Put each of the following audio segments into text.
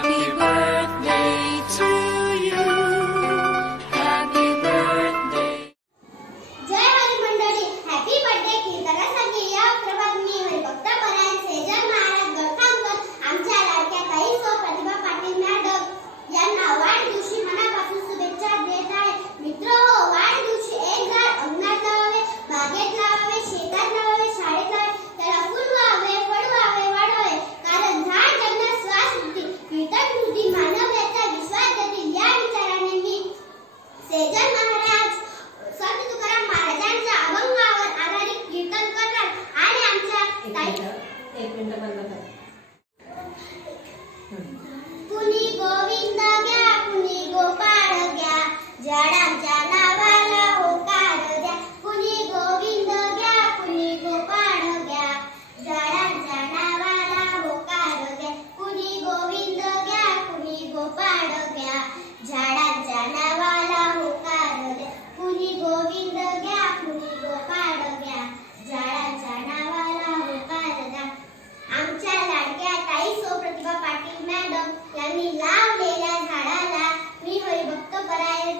Happy birthday to you. Happy birthday. जय हरी मंडळी, happy birthday कीर्तनासाठी या प्रभात मी हरिभक्त परायण सेजल महाराज गडखांकर आमच्या लाडक्या ताई सौ प्रतिभा पाटील मॅडम यांना वाढदिवशी मनापासून शुभेच्छा देत आहे. मित्रहो, वाढदिवशी एक झाड अंगणात लावावे, बागेत लावावे, शेतात लावावे, शाळेत लावावे, त्याला फुलवावे, फळवावे, वाढवावे, कारण झाड जगण्यास श्वास देते, कीर्तन कृती मानवतेचा विश्वास देतील. या विचाराने मी सेजल महाराज संत तुकाराम महाराजांच्या अभंगावर आधारित कीर्तन करणार आणि आमच्या ताई एक मिनिट बंद कर. कुणी गोविंद घ्या, कुणी गोपाळ घ्या, झाडांच्या नावाला होकार द्या. कुणी गोविंद घ्या, कुणी गोपाळ घ्या, झाडांच्या नावाला होकार द्या. कुणी गोविंद घ्या, कुणी गोपाळ घ्या, झाडांच्या नावाला होकार द्या. कुणी गोविंद घ्या, कुणी गोपाळ घ्या, झाडांच्या नावाला होकार द्या. आमच्या लाडक्या ताई सौ प्रतिभा पाटील मॅडम यांनी लावलेल्या झाडाला मी हरिभक्त परायण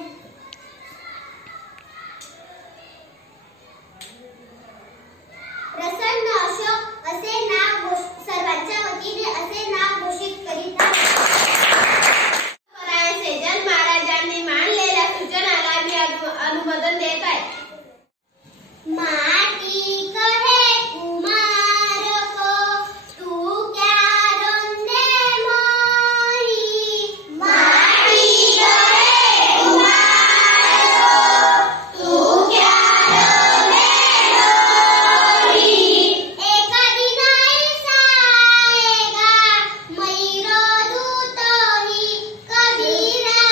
प्रसन्न अशोक असे नाव सर्वांच्या वतीने असे नाव घोषित करीत आहे. परायण सेजल महाराजांनी मांडलेल्या सूचनाला मी अनुमोदन देत आहे. माटी कहे कुमार को तू क्या रोंदे मोही. माटी कहे कुमार को तू क्या रोंदे मोही. एक दिन ऐसा आएगा मैं रो दूं तो ही कबीरा,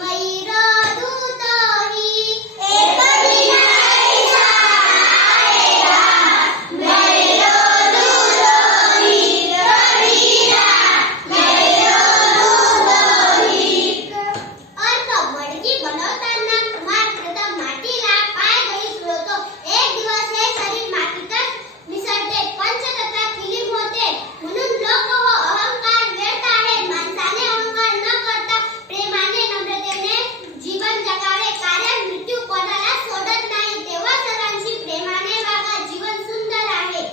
मैं रो दूं तो ही. एक दिन ऐसा आएगा मैं रो दूं तो ही कबीरा, मैं रो दूं तो ही. अर्थ मडकी बनवताना कुमार प्रथम मातीला पाय गळीत रोवतो. एक दिवस हे शरीर मातीतच मिसळते, पंचतत्वात विलीन होते. म्हणून लोक व अहंकार व्यर्थ आहे. माणसाने अहंकार न करता प्रेमाने नम्रतेने जीवन जगावे, कारण मृत्यू कोणाला सोडत नाही. तेव्हा सर्वांशी प्रेमाने वागा, जीवन सुंदर आहे.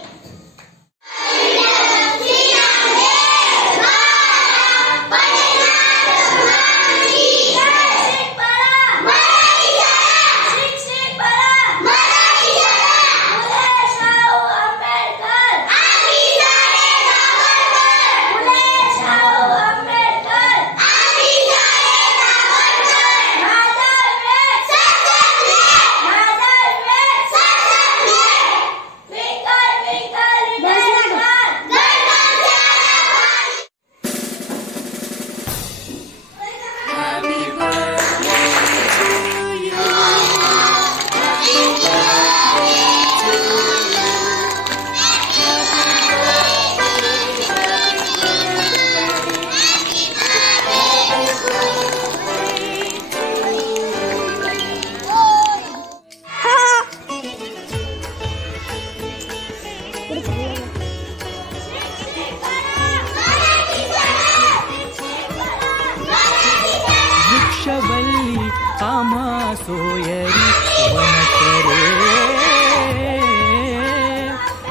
Happy birthday to you. Happy birthday to you. वृक्षवल्ली आम्हा सोयरी वनचरे.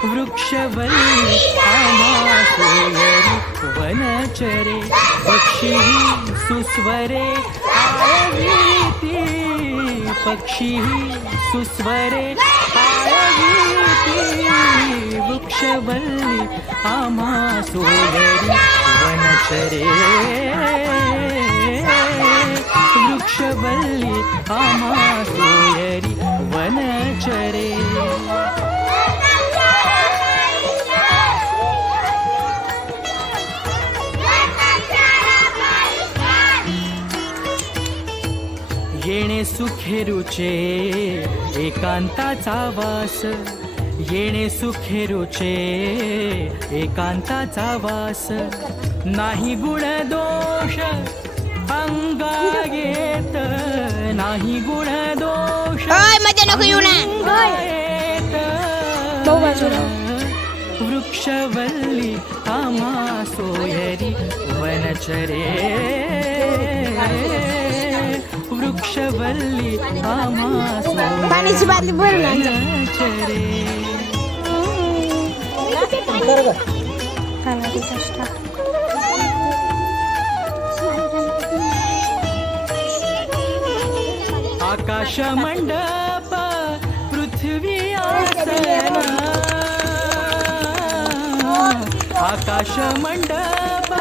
वृक्षवल्ली आम्हा सोयरी वनचरे. पक्षी सुस्वरे आळवीती. पक्षी सुस्वरे आळवीती. वृक्षवल्ली आम्हा सोयरी वनचरे. वृक्षवल्ली आम्हा सोयरी वनचरे. येणे सुखेरुचे एकांताचा वास. येणे सुखेरुचे एकांताचा वास. नाही गुण दोष अंगा येत. नाही गुण दोष अंगा येत. वृक्षवल्ली आम्हा सोयरी वनचरे वृक्षवल्ली आम्हा सोयरी पाण्याची बादली भरून आण जा. वनचरे खाण्याची चेष्टा. आकाश मंडप पृथ्वी आसन आकाश मंडप